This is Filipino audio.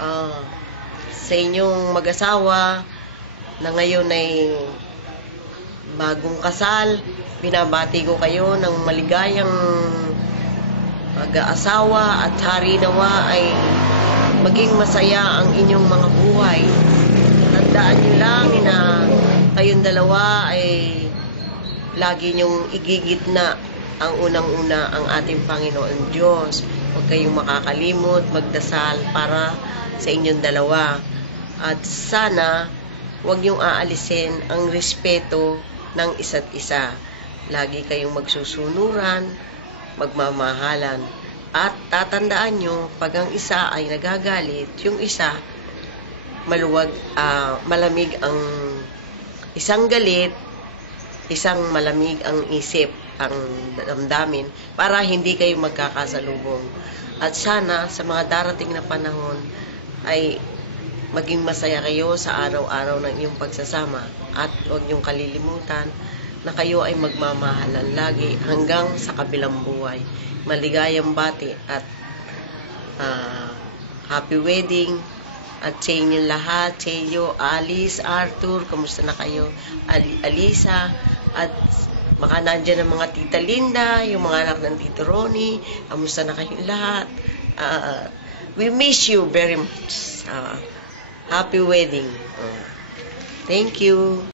ah, sa inyong mag-asawa na ngayon ay bagong kasal. Binabati ko kayo ng maligayang mag-aasawa at hari nawa ay maging masaya ang inyong mga buhay. Tandaan nyo lang na kayong dalawa ay lagi nyong igigitna ang unang-una ang ating Panginoon Diyos. Huwag kayong makakalimot, magdasal para sa inyong dalawa. At sana, huwag nyong aalisin ang respeto ng isa't isa. Lagi kayong magsusunuran, magmamahalan. At tatandaan nyo, pag ang isa ay nagagalit, yung isa, malamig ang isang galit, isang malamig ang isip, ang damdamin, para hindi kayo magkakasalubong. At sana, sa mga darating na panahon, ay maging masaya kayo sa araw-araw ng iyong pagsasama. At huwag niyong kalilimutan na kayo ay magmamahalan lagi hanggang sa kabilang buhay. Maligayang bati at happy wedding. At sa inyong lahat, sa iyo, Alice, Arthur, kamusta na kayo? Alisa, at baka nandyan ang mga Tita Linda, yung mga anak ng Tito Ronnie, kamusta na kayong lahat? We miss you very much. Happy wedding. Thank you.